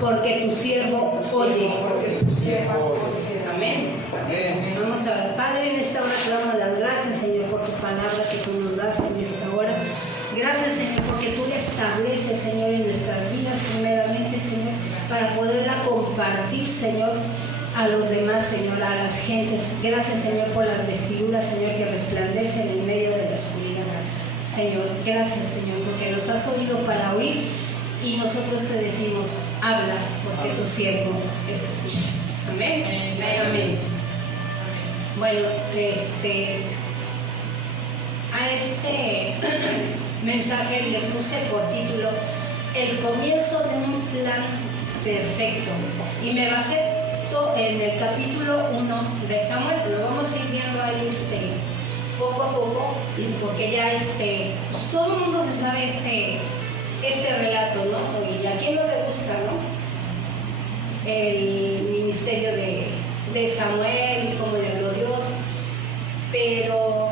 porque tu siervo oye. Amén. Vamos a ver. Padre, en esta hora te damos las gracias, Señor, por tu palabra que tú nos das en esta hora. Gracias, Señor, porque tú la estableces, Señor, en nuestras vidas, primeramente, Señor, para poderla compartir, Señor, a los demás, Señor, a las gentes. Gracias, Señor, por las vestiduras, Señor, que resplandecen en medio de la oscuridad. Señor, gracias, Señor, porque nos has oído para oír y nosotros te decimos, habla, porque tu siervo es escucha. Amén. Amén. Bueno, a este mensaje le puse por título El comienzo de un plan perfecto, y me basé en el capítulo 1 de Samuel. Lo vamos a ir viendo ahí poco a poco, porque ya pues todo el mundo se sabe este relato, ¿no? Y a quién no le gusta, ¿no? El ministerio de Samuel y cómo le habló Dios, pero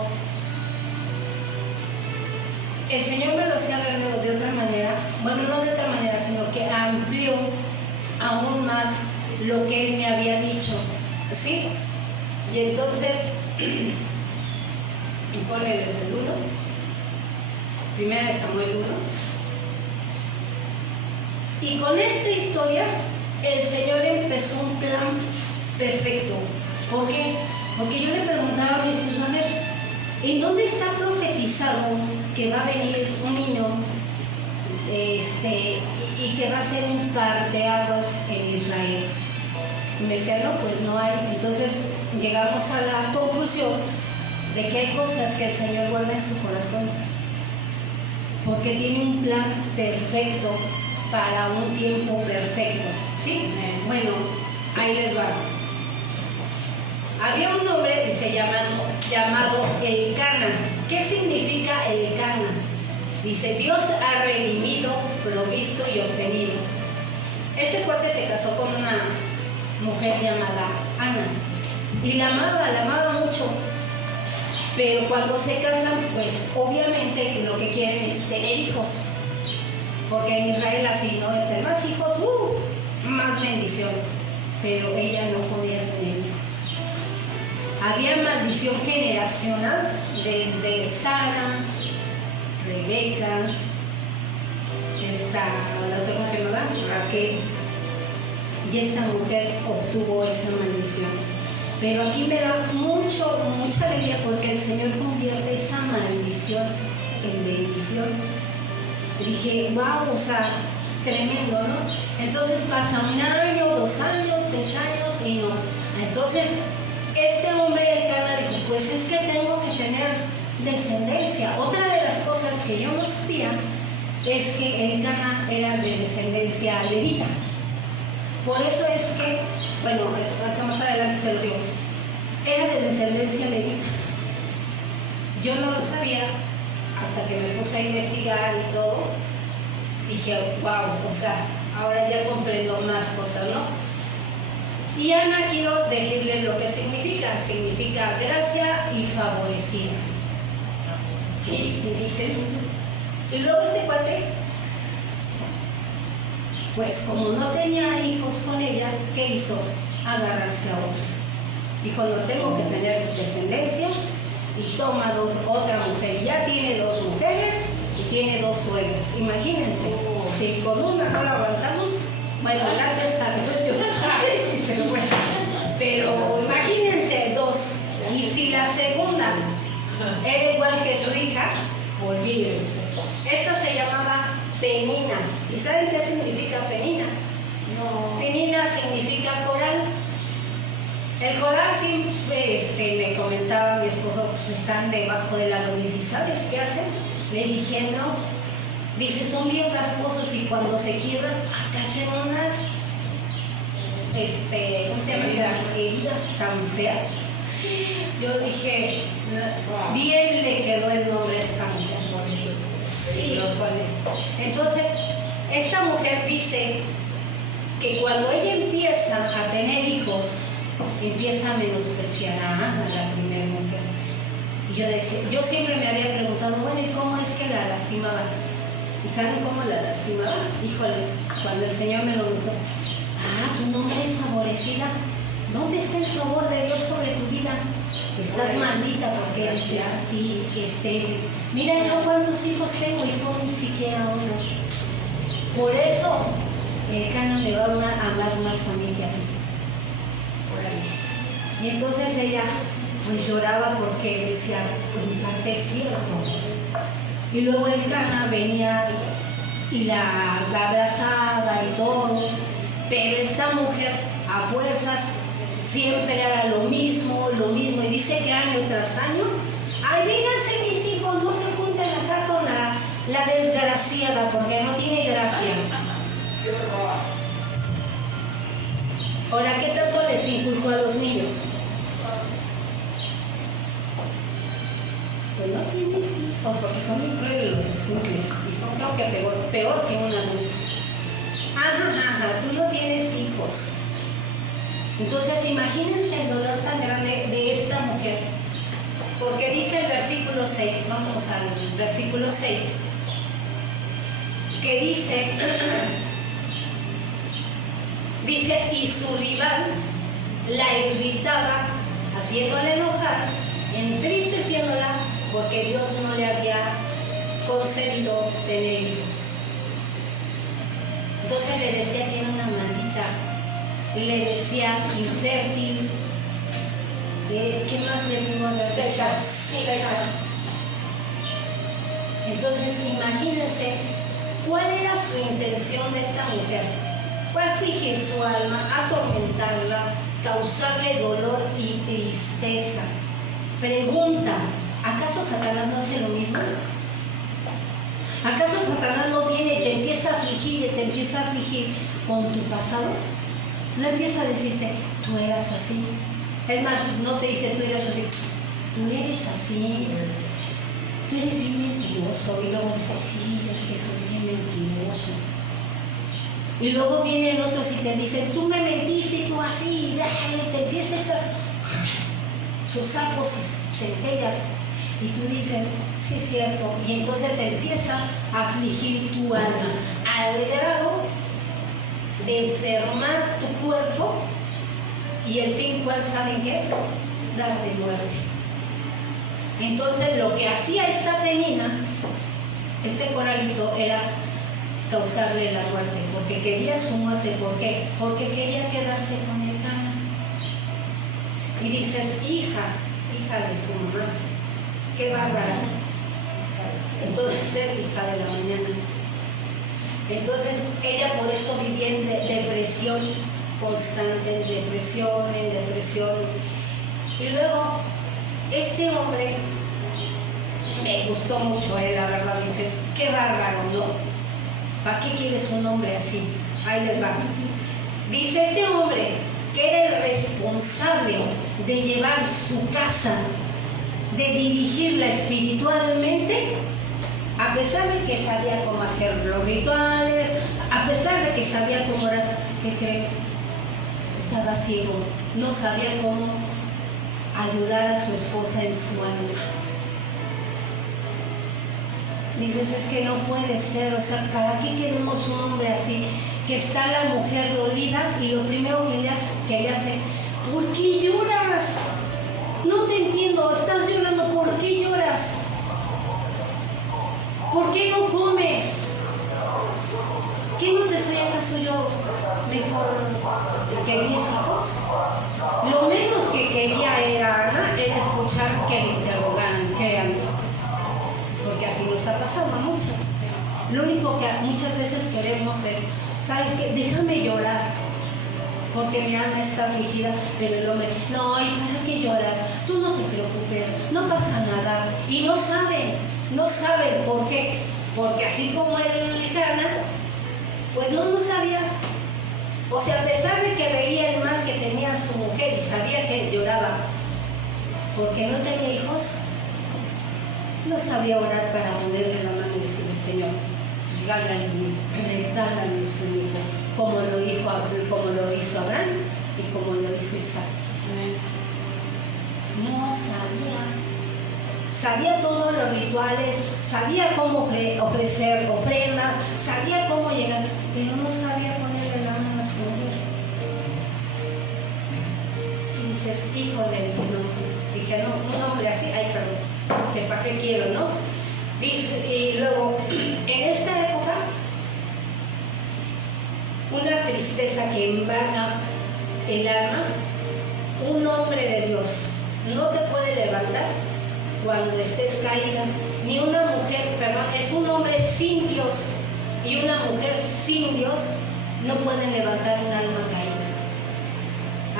el Señor me lo hacía ver de otra manera, bueno, no de otra manera, sino que amplió aún más lo que Él me había dicho, ¿sí? Y entonces, pone desde el 1, primera de Samuel 1, y con esta historia el Señor empezó un plan perfecto. ¿Por qué? Porque yo le preguntaba a mi esposo, a ver, ¿en dónde está profetizado que va a venir un niño y que va a ser un parteaguas en Israel? Y me decía, no, pues no hay. Entonces llegamos a la conclusión de que hay cosas que el Señor guarda en su corazón, porque tiene un plan perfecto para un tiempo perfecto, ¿sí? Bueno, ahí les va. Había un hombre que se llamado Elcana. ¿Qué significa Elcana? Dice, Dios ha redimido, provisto y obtenido. Este cuate se casó con una mujer llamada Ana y la amaba mucho, pero cuando se casan, pues obviamente lo que quieren es tener hijos, porque en Israel así, ¿no? Entre más hijos, más bendición, pero ella no podía tener hijos. Había maldición generacional desde Sara, Rebeca, la otra, ¿cómo se llamaba? Raquel, y esta mujer obtuvo esa maldición. Pero aquí me da mucha alegría, porque el Señor convierte esa maldición en bendición. Y dije, wow, o sea, tremendo, ¿no? Entonces pasa 1 año, 2 años, 3 años y no. Entonces este hombre Elcana dijo, pues es que tengo que tener descendencia. Otra de las cosas que yo no sabía es que Elcana era de descendencia levita. Por eso es que, bueno, eso más adelante se lo digo, era de descendencia levita. Yo no lo sabía hasta que me puse a investigar y todo. Dije, wow, o sea, ahora ya comprendo más cosas, ¿no? Y Ana, quiero decirle lo que significa. Significa gracia y favorecida. ¿Sí? Y dices, y luego este cuate, pues como no tenía hijos con ella, ¿qué hizo? Agarrarse a otra. Dijo, no tengo que tener descendencia, y toma otra mujer. Y ya tiene 2 mujeres y tiene 2 suegras. Imagínense, si con una no la aguantamos, bueno, gracias a Dios, y se lo fue. Pero imagínense 2. Y si la segunda era igual que su hija, olvídense. Esta se llamaba Penina. ¿Y saben qué significa Penina? No. Penina significa coral. El coral siempre, me comentaba mi esposo, pues están debajo de la luz. ¿Y sabes qué hacen? Le dije, no. Dice, son bien rasposos y cuando se quiebran, te hacen unas, ¿cómo se llama? Heridas tan feas. Yo dije, bien le quedó el nombre a esta mujer. Sí, los vale. Entonces, esta mujer dice que cuando ella empieza a tener hijos, empieza a menospreciar a Ana, la primera mujer. Y yo decía, yo siempre me había preguntado, bueno, ¿y cómo es que la lastimaban? ¿Y saben cómo la lastimaba? Híjole, cuando el Señor me lo mostró, tu nombre es favorecida. ¿Dónde está el favor de Dios sobre tu vida? Estás maldita porque eres estéril. Mira yo cuántos hijos tengo y tú ni siquiera uno. Por eso el Cana me va a amar más a mí que a ti. Y entonces ella pues lloraba porque decía, pues mi parte es cierto. Y luego el Cana venía y la abrazaba y todo, pero esta mujer a fuerzas siempre era lo mismo, y dice que año tras año, ay, vénganse mis hijos, no se junten acá con la desgraciada, porque no tiene gracia. Ahora, ¿qué tanto les inculcó a los niños? Pues no tienes hijos, porque son muy crueles los escuincles, y son creo que peor que un adulto. Tú no tienes hijos. Entonces imagínense el dolor tan grande de esta mujer, porque dice el versículo 6, vamos al versículo 6, que dice, y su rival la irritaba, haciéndola enojar, entristeciéndola, porque Dios no le había concedido tener hijos. Entonces le decía que era una maldita, le decía infértil, ¿qué más le pudo haber dicho? Seca. Entonces imagínense cuál era su intención de esta mujer. Fue afligir su alma, atormentarla, causarle dolor y tristeza. Pregunta, ¿acaso Satanás no hace lo mismo? ¿Acaso Satanás no viene y te empieza a afligir con tu pasado? No empieza a decirte, tú eras así. Es más, no te dice, tú eras así. Tú eres así. Tú eres bien mentiroso. Y luego dice, sí, yo es que soy bien mentiroso. Y luego vienen otros y te dicen, tú me mentiste y tú así. Y te empieza a echar sus sapos y centellas. Y tú dices, sí es cierto. Y entonces empieza a afligir tu alma al grado de enfermar tu cuerpo, y el fin, ¿cuál saben qué es? Darte muerte. Entonces lo que hacía esta Penina, este coralito, era causarle la muerte, porque quería su muerte. ¿Por qué? Porque quería quedarse con el Cana. Y dices, hija de su mamá, qué bárbara. Entonces es hija de la mañana. Entonces ella por eso vivía en depresión constante, en depresión. Y luego este hombre me gustó mucho, la verdad. Dices, qué bárbaro, ¿no? ¿Para qué quieres un hombre así? Ahí les va. Dice, este hombre que era el responsable de llevar su casa, de dirigirla espiritualmente, a pesar de que sabía cómo hacer los rituales, a pesar de que sabía cómo orar, ¿qué creen? Estaba ciego, no sabía cómo ayudar a su esposa en su alma. Dices, es que no puede ser, o sea, ¿para qué queremos un hombre así? Que está la mujer dolida y lo primero que le hace, ¿por qué lloras? No te entiendo, estás llorando, ¿por qué lloras? ¿Por qué no comes? ¿Qué no te soy acaso yo mejor que 10 hijos? Lo menos que quería Ana era escuchar que le interrogaran, créanme. Porque así nos está pasando mucho. Lo único que muchas veces queremos es, ¿sabes qué? Déjame llorar, porque mi alma está afligida. Pero el hombre, no, ¿y para qué lloras? Tú no te preocupes, no pasa nada. Y no saben por qué. Porque así como el Cana, pues no sabía. O sea, a pesar de que veía el mal que tenía su mujer y sabía que lloraba porque no tenía hijos, no sabía orar para ponerle la mano y decirle, Señor, regálale su hijo, como lo hizo Abraham y como lo hizo Isaac. No sabía. sabía todos los rituales, sabía cómo ofrecer ofrendas, sabía cómo llegar, pero no sabía ponerle la mano a su mujer. Y dices, híjole, dije, no, un hombre así, ay, perdón, sepa qué quiero, ¿no? Dice, y luego, en esta época, una tristeza que embarga el alma, un hombre de Dios no te puede levantar cuando estés caída, ni una mujer, perdón, es un hombre sin Dios y una mujer sin Dios no pueden levantar un alma caída.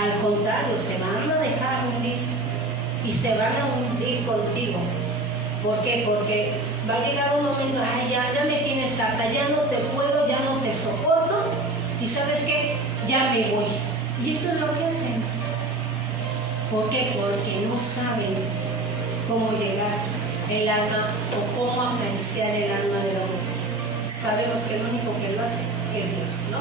Al contrario, se van a dejar hundir y se van a hundir contigo. ¿Por qué? Porque va a llegar un momento, ay, ya me tienes harta, ya no te puedo, ya no te soporto, y ¿sabes qué? Ya me voy. Y eso es lo que hacen. ¿Por qué? Porque no saben cómo llegar el alma o cómo acariciar el alma del hombre. Sabemos que el único que lo hace es Dios, ¿no?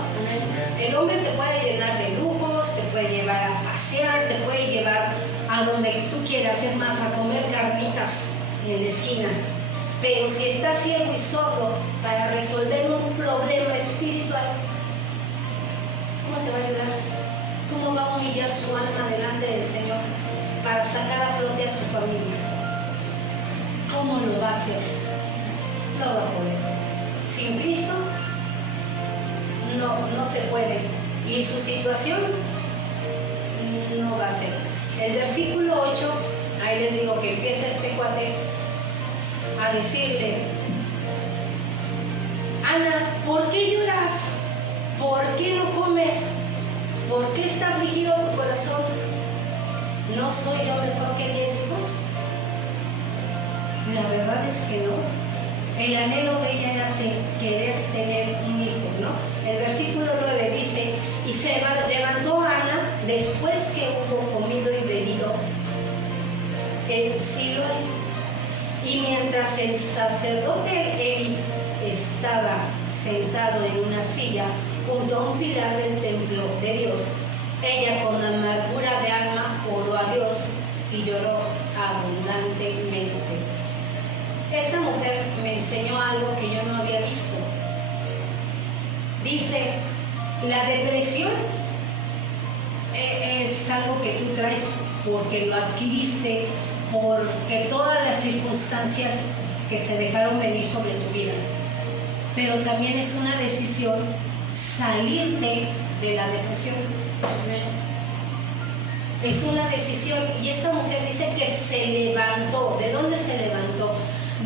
El hombre te puede llenar de lujos, te puede llevar a pasear, te puede llevar a donde tú quieras, es más, a comer carnitas en la esquina. Pero si estás ciego y sordo para resolver un problema espiritual, ¿cómo te va a ayudar? ¿Cómo va a humillar su alma delante del Señor para sacar a flote a su familia? ¿Cómo lo va a hacer? No va a poder. Sin Cristo no se puede. Y su situación no va a ser. El versículo 8, ahí les digo que empieza este cuate a decirle, Ana, ¿por qué lloras? ¿Por qué no comes? ¿Por qué está afligido tu corazón? ¿No soy yo mejor que 10 hijos? La verdad es que no. El anhelo de ella era querer tener un hijo, ¿no? El versículo 9 dice, y se levantó Ana después que hubo comido y bebido el Siloé. Y mientras el sacerdote Eli estaba sentado en una silla junto a un pilar del templo de Dios, ella con amargura de alma oró a Dios y lloró abundantemente. Esta mujer me enseñó algo que yo no había visto. Dice, la depresión es algo que tú traes porque lo adquiriste, porque todas las circunstancias que se dejaron venir sobre tu vida. Pero también es una decisión salirte de la depresión. Es una decisión. Y esta mujer dice que se levantó. ¿De dónde se levantó?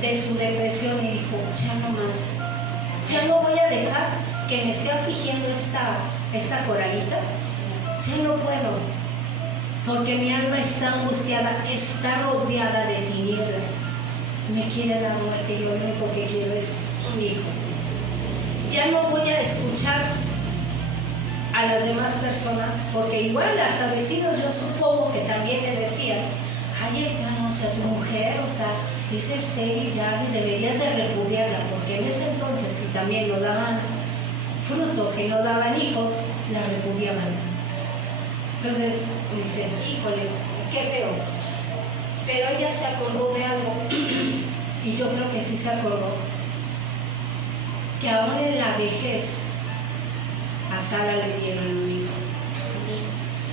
De su depresión y dijo, ya no más. Ya no voy a dejar que me esté afligiendo esta coralita. Ya no puedo. Porque mi alma está angustiada, está rodeada de tinieblas. Me quiere la muerte, yo lo único que quiero es un hijo. Ya no voy a escuchar a las demás personas, porque igual hasta vecinos yo supongo que también le decían, ay, hermano, o sea, tu mujer, o sea, es estéril, ya deberías de repudiarla, porque en ese entonces si también no daban frutos y no daban hijos, la repudiaban. Entonces dice, híjole, qué feo. Pero ella se acordó de algo, y yo creo que sí se acordó, que ahora en la vejez a Sara le dieron un hijo.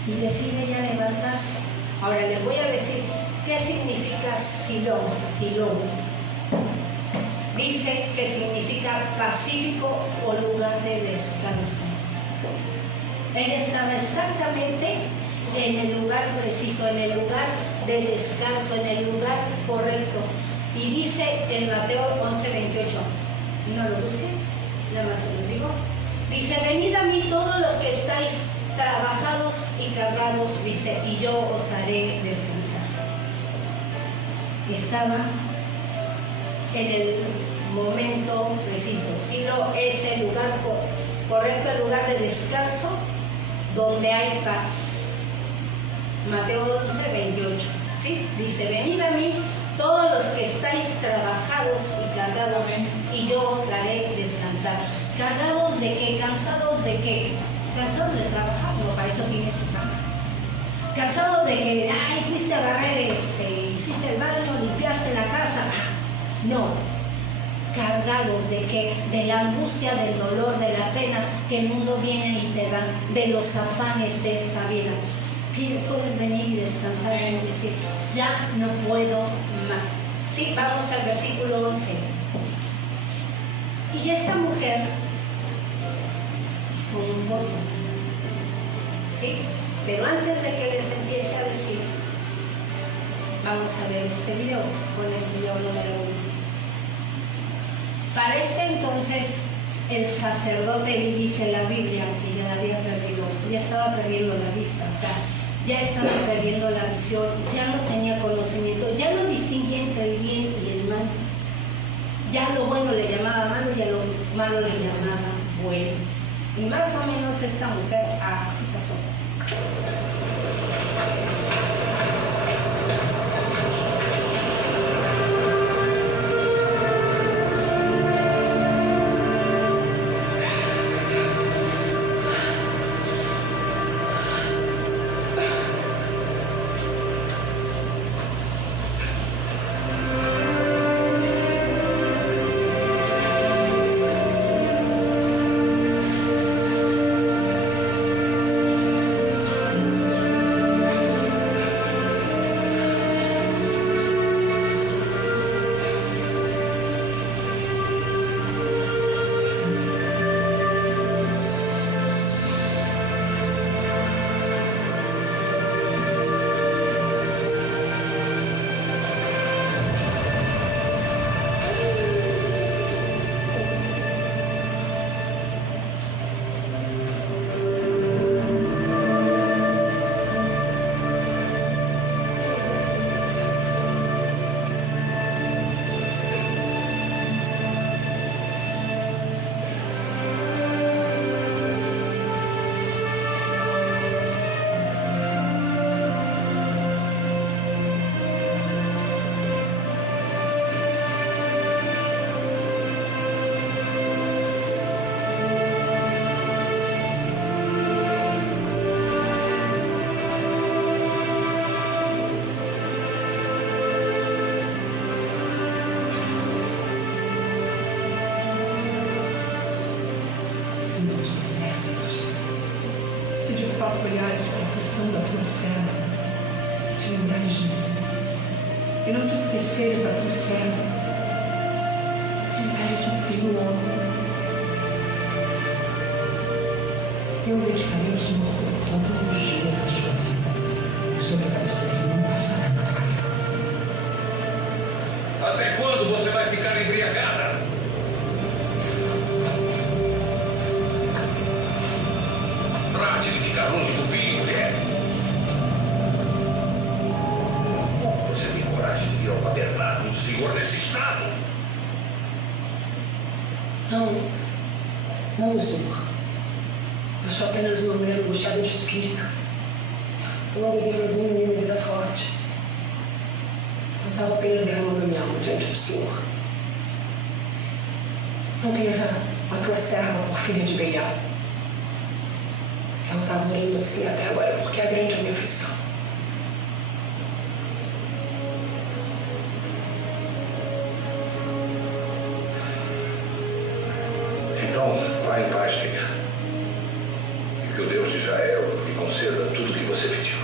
Y decide ella levantarse. Ahora les voy a decir qué significa Silón. Dice que significa pacífico o lugar de descanso. Ella estaba exactamente en el lugar preciso, en el lugar de descanso, en el lugar correcto. Y dice en Mateo 11:28, no lo busques, nada más se los digo. Dice, venid a mí todos los que estáis trabajados y cargados, dice, y yo os haré descansar. Estaba en el momento preciso. Silo es el lugar correcto, el lugar de descanso donde hay paz. Mateo 11:28, ¿sí? Dice, venid a mí todos los que estáis trabajados y cargados, y yo os haré descansar. ¿Cargados de qué? ¿Cansados de qué? ¿Cansados de trabajar? No, para eso tienes tu cama. Cansado de que, ay, fuiste a barrer, hiciste el baño, limpiaste la casa. No, cargados de que, de la angustia, del dolor, de la pena que el mundo viene y te da, de los afanes de esta vida. Puedes venir y descansar y decir, ya no puedo más. Sí, vamos al versículo 11. Y esta mujer hizo un voto, ¿sí? Pero antes de que les empiece a decir, vamos a ver este video, con el video número 1. Para este entonces, el sacerdote, y dice la Biblia, que ya había perdido, ya estaba perdiendo la vista, o sea, ya estaba perdiendo la visión, ya no tenía conocimiento, ya no distinguía entre el bien y el mal. Ya lo bueno le llamaba malo y a lo malo le llamaba bueno. Y más o menos esta mujer así pasó. olhares para a função da tua serva, te lembrares de mim, e não te esqueceres da tua serva, lembrares do filho homem. Eu dedicarei ao Senhor por todos os dias da sua vida, e sobre a cabeça dele não passará nada. Até quando você vai ficar embriagada? Trate de ficar longe do vinho, mulher. Como você tem coragem de ir ao tabernáculo do Senhor nesse estado? Não, Senhor. Eu sou apenas uma mulher angustiada de espírito. Uma bebida vinho e uma bebida forte. Eu estava apenas derramando minha alma diante do Senhor. Não tenhas a tua serva por filha de Belial. Ela estava orando assim até agora porque é grande a minha aflição. Então, vá em paz, filha. E que o Deus de Israel lhe conceda tudo o que você pediu.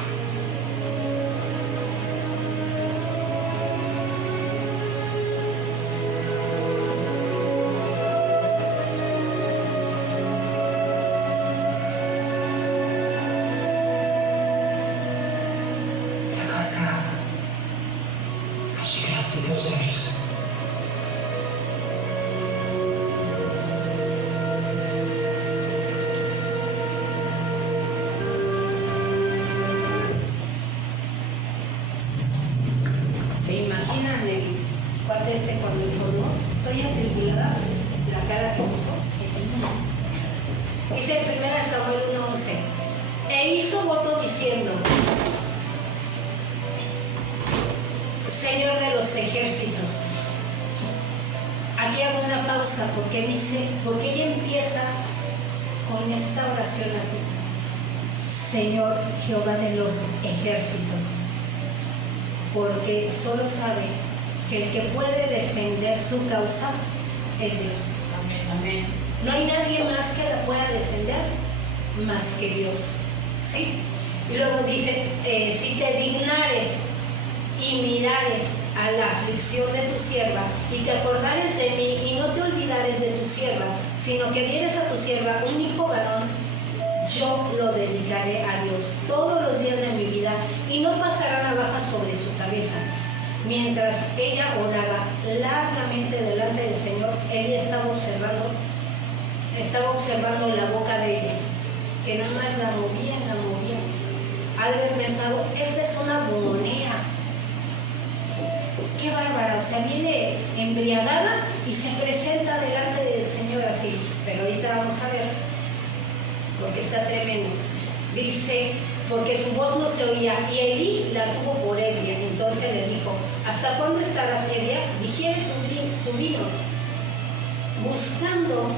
¿Se imaginan el cuate este cuando dijo, no, estoy atribulada, la cara que puso? Dice en 1 Samuel 1:11, e hizo voto diciendo, Señor de los ejércitos. Aquí hago una pausa porque dice, porque ella empieza con esta oración así, Señor Jehová de los ejércitos, porque solo sabe que el que puede defender su causa es Dios. Amén. No hay nadie más que la pueda defender más que Dios, ¿sí? Y luego dice, si te dignares y mirares a la aflicción de tu sierva y te acordares de mí y no te olvidares de tu sierva, sino que dieres a tu sierva un hijo varón, yo lo dedicaré a Dios todos los días de mi vida y no pasará navaja sobre su cabeza. Mientras ella oraba largamente delante del Señor, él estaba observando la boca de ella, que nada más la movía. Ha de haber pensado, esta es una bombonera. Qué bárbara, o sea, viene embriagada y se presenta delante del Señor así. Pero ahorita vamos a ver, porque está tremendo. Dice, porque su voz no se oía, y Elí la tuvo por ebria. Entonces le dijo, ¿hasta cuándo estarás ebria? Digiere tu vino. Buscando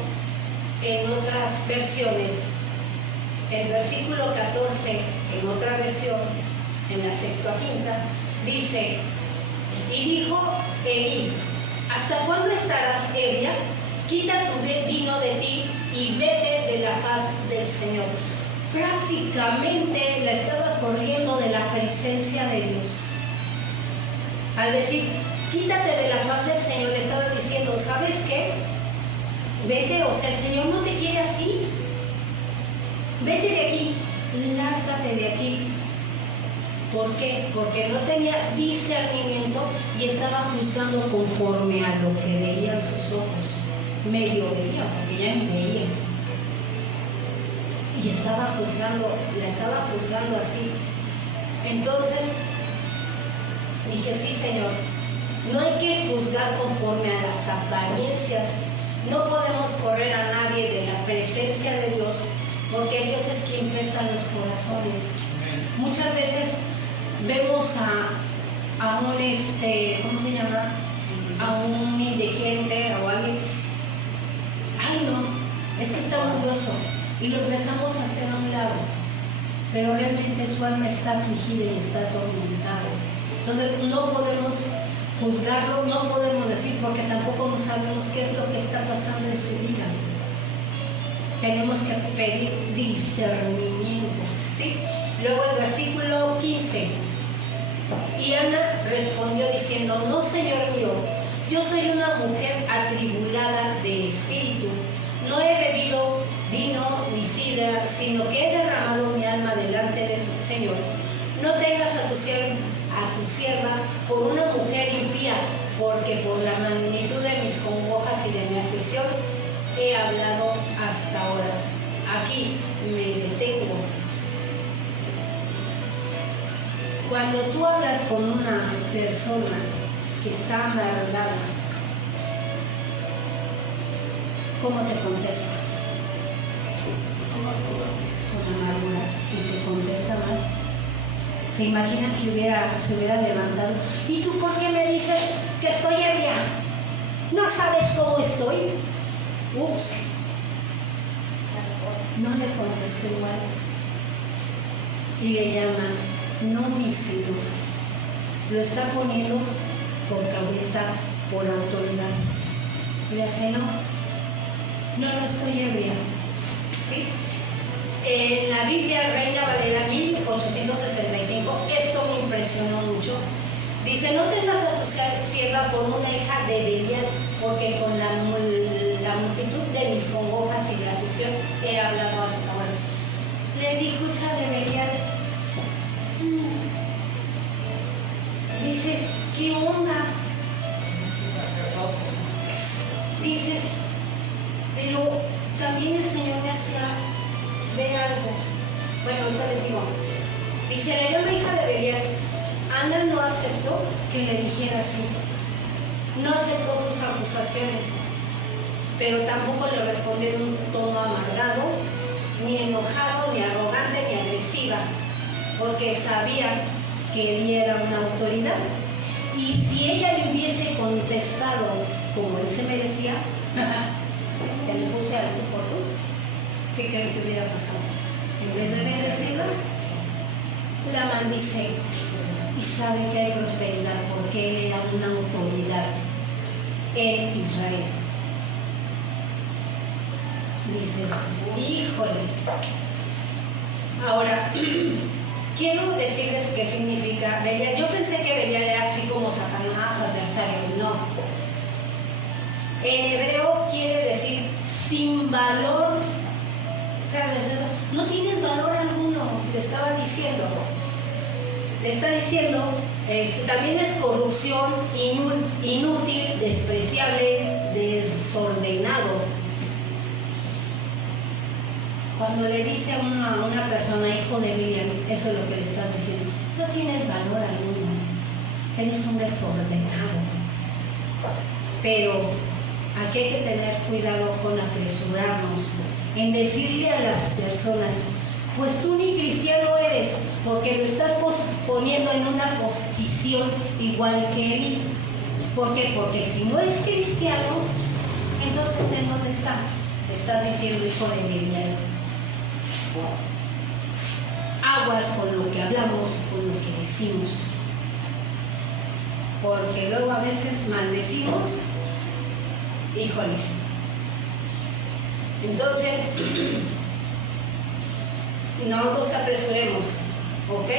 en otras versiones, el versículo 14, en otra versión, en la Septuaginta, dice, y dijo Elí, ¿hasta cuándo estarás ebria? Quita tu vino de ti y vete de la faz del Señor. Prácticamente la estaba corriendo de la presencia de Dios. Al decir, quítate de la faz del Señor, le estaba diciendo, ¿sabes qué? Vete, o sea, el Señor no te quiere así. Vete de aquí, lárgate de aquí. ¿Por qué? Porque no tenía discernimiento y estaba juzgando conforme a lo que veían sus ojos. Medio veía, porque ya ni veía. Y la estaba juzgando así. Entonces dije, sí, Señor, no hay que juzgar conforme a las apariencias. No podemos correr a nadie de la presencia de Dios, porque Dios es quien pesa los corazones. Muchas veces vemos a un, ¿cómo se llama? A un indigente o alguien. Ay, no, es que está orgulloso. Y lo empezamos a hacer a un lado. Pero realmente su alma está afligida y está atormentada. Entonces no podemos juzgarlo, no podemos decir, porque tampoco no sabemos qué es lo que está pasando en su vida. Tenemos que pedir discernimiento, ¿sí? Luego el versículo 15. Y Ana respondió diciendo, no, Señor mío, yo soy una mujer atribulada de espíritu. No he bebido vino ni sidra, sino que he derramado mi alma delante del Señor. No tengas a tu sierva por una mujer impía, porque por la magnitud de mis congojas y de mi aflicción he hablado hasta ahora. Aquí me detengo. Cuando tú hablas con una persona que está amargada, ¿cómo te contesta? Con amargura, y te contesta mal. Se imagina que se hubiera levantado. ¿Y tú por qué me dices que estoy ebria? ¿No sabes cómo estoy? Ups. No le contestó igual. Y le llama, no, mi Señor. Lo está poniendo por cabeza, por autoridad. Y le hace, no estoy ebria. ¿Sí? En la Biblia Reina Valera 1865, esto me impresionó mucho. Dice, no tengas a tu sierva por una hija de Belial, porque con la multitud de mis congojas y de aflicción he hablado hasta ahora. Le dijo, hija de Belial, dices, ¿qué onda? Dices, pero también el Señor me hacía ver algo. Bueno, ahorita les digo. Dice, le llama hija de Belial. Ana no aceptó que le dijera así. No aceptó sus acusaciones, pero tampoco le respondió en un tono amargado, ni enojado, ni arrogante, ni agresiva, porque sabía que él era una autoridad. Y si ella le hubiese contestado como él se merecía, ya le puse algo por tú, ¿qué creen que hubiera pasado? En vez de bendecirla, la maldice. Y sabe que hay prosperidad porque él era una autoridad en Israel. Dices, híjole. Ahora, quiero decirles qué significa Belial. Yo pensé que Belial era así como Satanás, adversario. No. En hebreo quiere decir sin valor. ¿Sabes? No tienes valor alguno, le estaba diciendo. Le está diciendo, también es corrupción, inútil, despreciable, desordenado. Cuando le dice a una persona, hijo de Belial, eso es lo que le estás diciendo. No tienes valor alguno, eres un desordenado. Pero aquí hay que tener cuidado con apresurarnos en decirle a las personas, pues tú ni cristiano eres, porque lo estás poniendo en una posición igual que él. ¿Por qué? Porque si no es cristiano, entonces ¿en dónde está? Le estás diciendo hijo de Belial. Aguas con lo que hablamos, con lo que decimos. Porque luego a veces maldecimos. Híjole. Entonces, no nos apresuremos, ¿ok?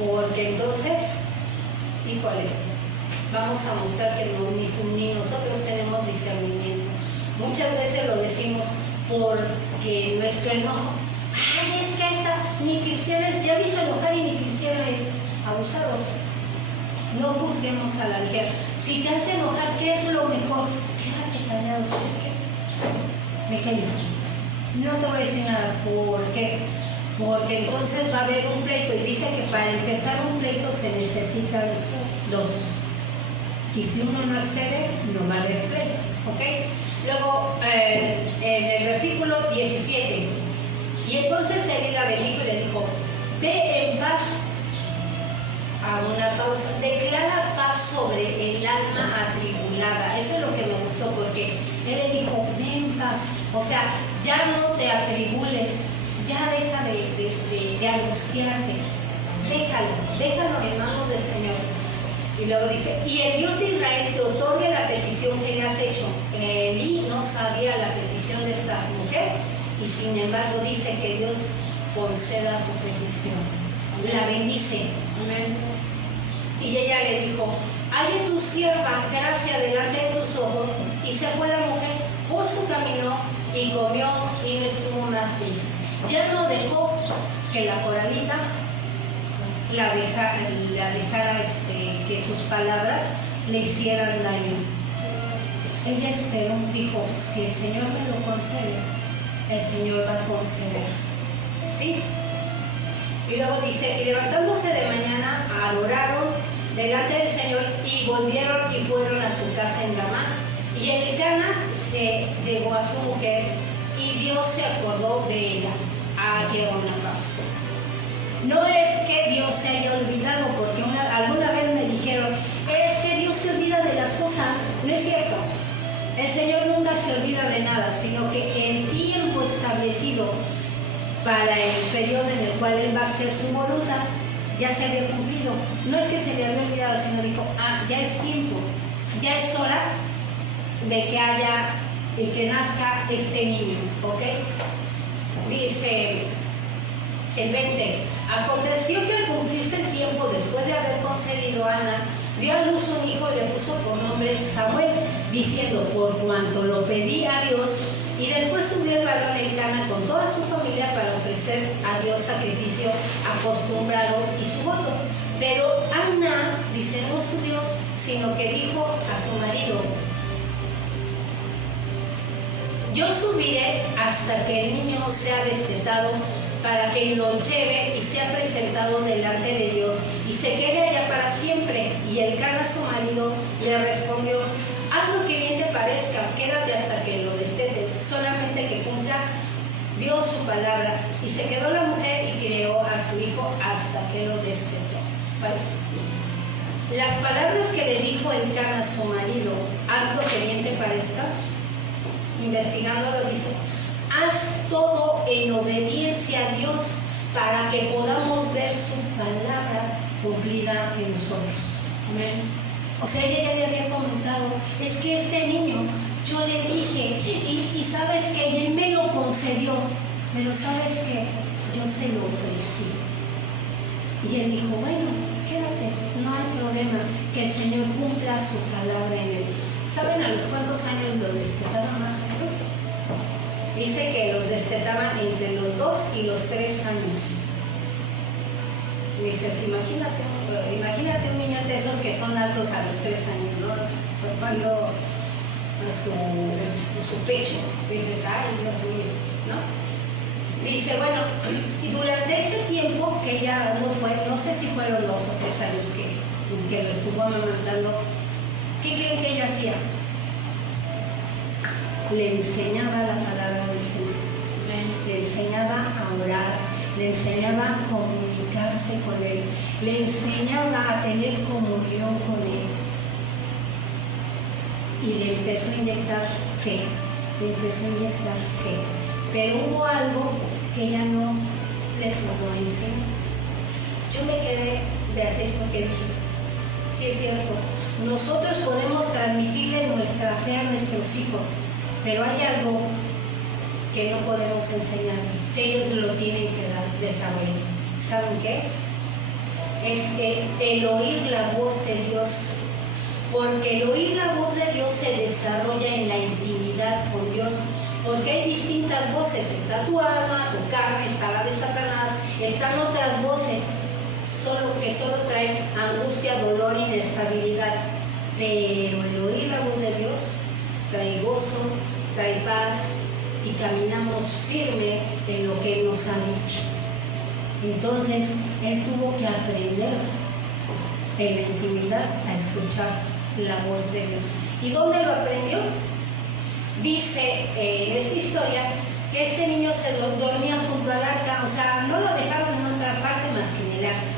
Porque entonces, híjole, vamos a mostrar que ni nosotros tenemos discernimiento. Muchas veces lo decimos porque nuestro enojo, ay, es que esta, ni cristiana es, ya me hizo enojar y ni cristiana es, abusados. No juzguemos a la ligera. Si te hace enojar, ¿qué es lo mejor? Quédate callado, ¿sabes qué? Me callo. No te voy a decir nada. ¿Por qué? Porque entonces va a haber un pleito. Y dice que para empezar un pleito se necesitan dos. Y si uno no accede, no va a haber pleito. ¿Ok? Luego, en el versículo 17. Y entonces Elí la bendijo y le dijo, ve en paz. A una pausa, declara paz sobre el alma atribulada. Eso es lo que me gustó, porque él le dijo, ven en paz. O sea, ya no te atribules, ya deja de angustiarte. Déjalo en manos del Señor. Y luego dice, y el Dios de Israel te otorgue la petición que le has hecho. Elí no sabía la petición de esta mujer, y sin embargo dice que Dios conceda tu petición. La bendice. Amén. Y ella le dijo, halle tu sierva gracia delante de tus ojos. Y se fue la mujer por su camino y comió y no estuvo más triste. Ya no dejó que la coralita la dejara que sus palabras le hicieran daño. Ella esperó, dijo, si el Señor me lo concede, el Señor va a conceder. ¿Sí? Y luego dice, y levantándose de mañana, adoraron delante del Señor y volvieron y fueron a su casa en Ramá. Y Elcana se llegó a su mujer y Dios se acordó de ella. Aquí una pausa. No es que Dios se haya olvidado, porque alguna vez me dijeron, es que Dios se olvida de las cosas. No es cierto. El Señor nunca se olvida de nada, sino que el tiempo establecido para el periodo en el cual Él va a hacer su voluntad ya se había cumplido. No es que se le había olvidado, sino dijo, ya es tiempo, ya es hora de que haya y que nazca este niño, ¿ok? Dice el 20, aconteció que al cumplirse el tiempo, después de haber concebido a Ana, dio a luz un hijo y le puso por nombre Samuel, diciendo, por cuanto lo pedí a Dios. Y después subió el varón Elcana con toda su familia para ofrecer a Dios sacrificio acostumbrado y su voto. Pero Ana, dice, no subió, sino que dijo a su marido, yo subiré hasta que el niño sea destetado, para que lo lleve y sea presentado delante de Dios y se quede allá para siempre. Y Elcana, su marido, le respondió, haz lo que bien te parezca, quédate hasta que lo destetes, solamente que cumpla Dios su palabra. Y se quedó la mujer y crió a su hijo hasta que lo destetó. ¿Vale? Las palabras que le dijo Elcana a su marido, haz lo que bien te parezca, investigándolo dice, haz todo en obediencia a Dios para que podamos ver su palabra cumplida en nosotros. Amén. O sea, ella ya le había comentado, es que ese niño, yo le dije, y sabes que él me lo concedió, pero sabes que yo se lo ofrecí. Y él dijo, bueno, quédate, no hay problema, que el Señor cumpla su palabra en él. ¿Saben a los cuántos años lo destetaban más o menos? Dice que los destetaban entre los 2 y los 3 años. Dices, imagínate un niño de esos que son altos a los 3 años, ¿no? Topando su pecho. Dices, ay, Dios mío, ¿no? Dice, bueno, y durante ese tiempo que ella no sé si fueron 2 o 3 años que lo estuvo amamantando, ¿qué creen que ella hacía? Le enseñaba la palabra del Señor, le enseñaba a orar, le enseñaba a comunicarse con Él, le enseñaba a tener comunión con Él. Y le empezó a inyectar fe, Pero hubo algo que ella no le pudo enseñar. Yo me quedé de así porque dije, sí es cierto, nosotros podemos transmitirle nuestra fe a nuestros hijos, pero hay algo que no podemos enseñar, que ellos lo tienen que desarrollar. ¿Saben qué es? Es el oír la voz de Dios, porque el oír la voz de Dios se desarrolla en la intimidad con Dios, porque hay distintas voces, está tu alma, tu carne, está la de Satanás, están otras voces, que solo traen angustia, dolor, inestabilidad, pero el oír la voz de Dios trae gozo, trae paz y caminamos firme en lo que Él nos ha dicho. Entonces, él tuvo que aprender en la intimidad a escuchar la voz de Dios. ¿Y dónde lo aprendió? Dice en esta historia que este niño se lo dormía junto al arca, o sea, no lo dejaron en otra parte más que en el arca.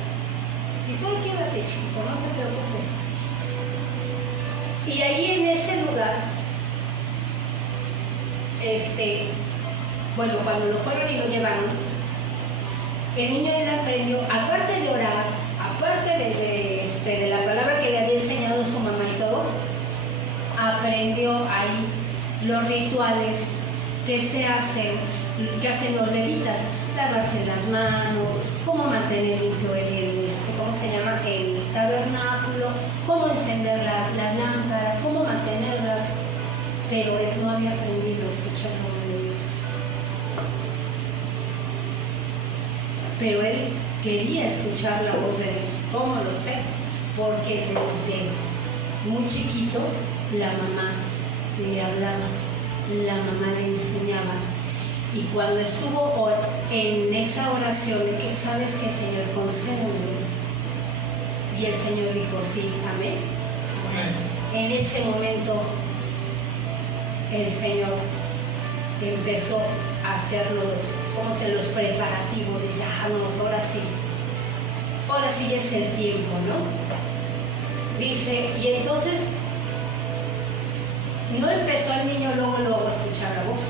Dice, ay, quédate chiquito, no te preocupes. Y ahí en ese lugar, bueno, cuando lo fueron y lo llevaron, el niño él aprendió, aparte de orar, aparte de la palabra que le había enseñado su mamá y todo, aprendió ahí los rituales que hacen los levitas, lavarse las manos, cómo mantener limpio ¿cómo se llama? El tabernáculo, cómo encender las lámparas, cómo mantenerlas, pero él no había aprendido a escuchar la voz de Dios. Pero él quería escuchar la voz de Dios. ¿Cómo lo sé? Porque desde muy chiquito la mamá le hablaba, la mamá le enseñaba. Y cuando estuvo en esa oración de que sabes que Señor, concédeme, y el Señor dijo sí, amén. En ese momento el Señor empezó a hacer los preparativos. Dice, no, ahora sí es el tiempo, ¿no? Dice, y entonces no empezó el niño luego a escuchar la voz.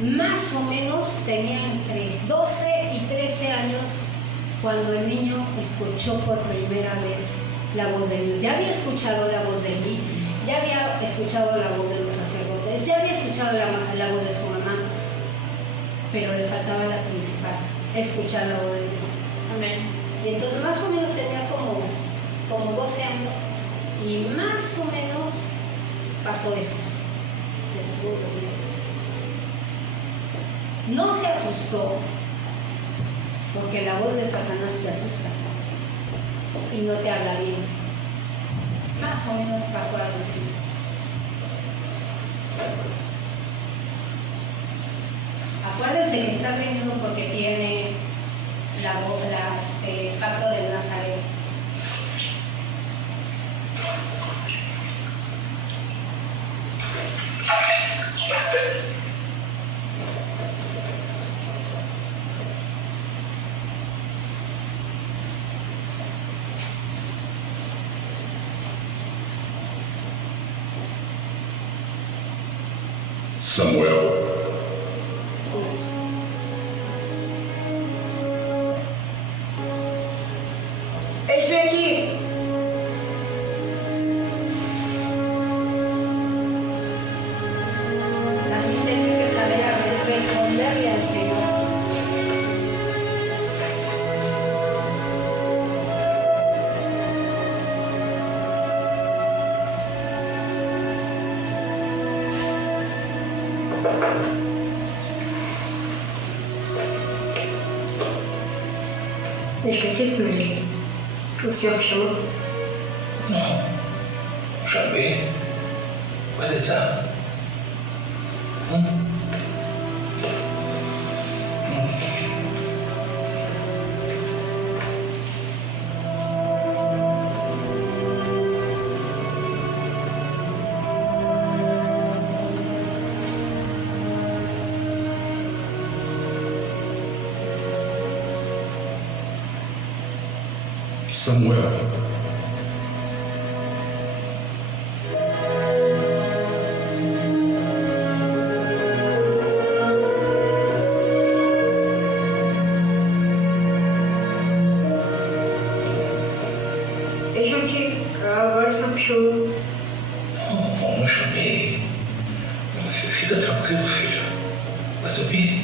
Más o menos tenía entre 12 y 13 años cuando el niño escuchó por primera vez la voz de Dios. Ya había escuchado la voz de Eli, ya había escuchado la voz de los sacerdotes, ya había escuchado la voz de su mamá, pero le faltaba la principal, escuchar la voz de Dios. Amén. Y entonces más o menos tenía como 12 años y más o menos pasó eso. No se asustó, porque la voz de Satanás te asusta y no te habla bien. Más o menos pasó algo así. Acuérdense que está aprendiendo porque tiene la voz, el pacto del Nazareno. Samuel Esqueci, o senhor me chamou? Não. Chamei. Vai deitar. Samuel. Deixa aqui, agora só me chamou. Não chamei. Fica tranquilo, filho. Vai dormir.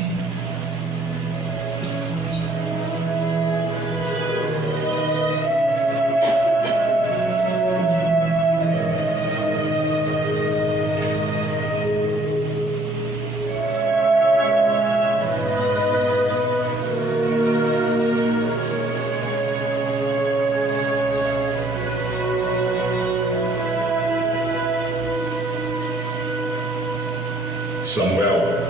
Samuel.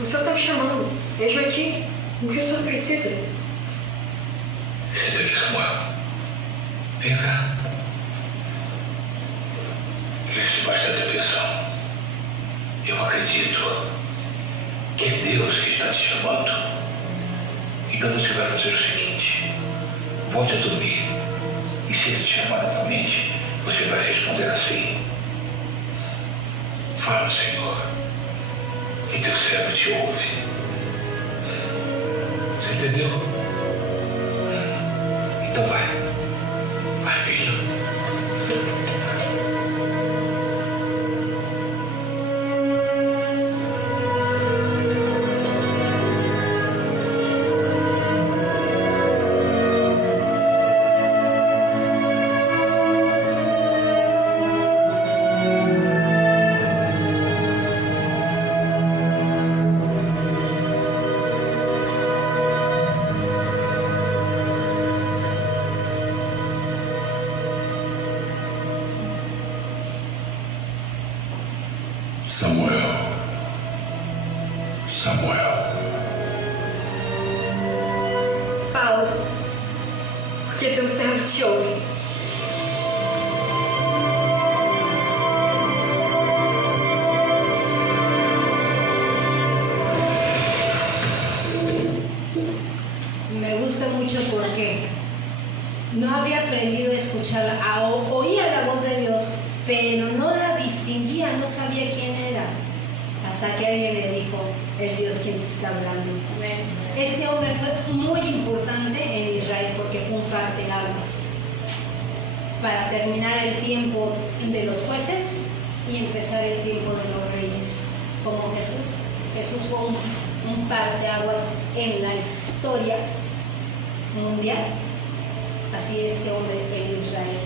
O senhor está me chamando. Vejo aqui o que o senhor precisa. Senta aqui, Samuel. Vem cá. Preste bastante atenção. Eu acredito que é Deus que está te chamando. Então você vai fazer o seguinte: volte a dormir. E se ele te chamar novamente, você vai responder assim: fala, Senhor, que teu servo te ouve. Você entendeu? Então vai. Vai, filho. Samuel. Samuel. Fala, porque teu servo te ouve. Me gusta mucho porque no había aprendido a escuchar, oía la voz de Dios, pero no la distinguía, no sabía quién era, hasta que alguien le dijo: es Dios quien te está hablando. Este hombre fue muy importante en Israel porque fue un parteaguas para terminar el tiempo de los jueces y empezar el tiempo de los reyes, como Jesús. Jesús fue un parteaguas en la historia mundial, así este hombre en Israel.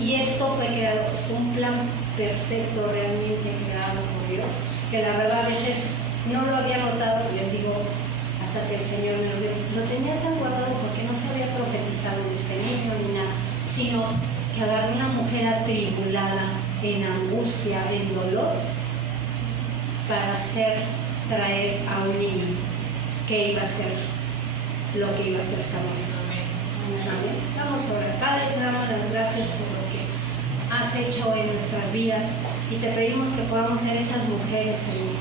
Y esto fue creado, fue un plan perfecto realmente creado por Dios, que la verdad a veces no lo había notado, les digo, hasta que el Señor me lo tenía tan guardado porque no se había profetizado de este niño ni nada, sino que agarró una mujer atribulada, en angustia, en dolor, para traer a un niño que iba a ser lo que iba a ser Samuel. Amén. Vamos a orar. Padre, te damos las gracias por lo que has hecho en nuestras vidas y te pedimos que podamos ser esas mujeres, Señor,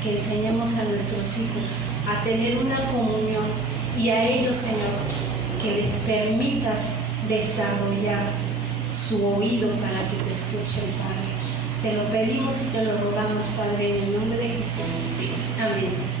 que enseñemos a nuestros hijos a tener una comunión y a ellos, Señor, que les permitas desarrollar su oído para que te escuchen, Padre. Te lo pedimos y te lo rogamos, Padre, en el nombre de Jesús. Amén.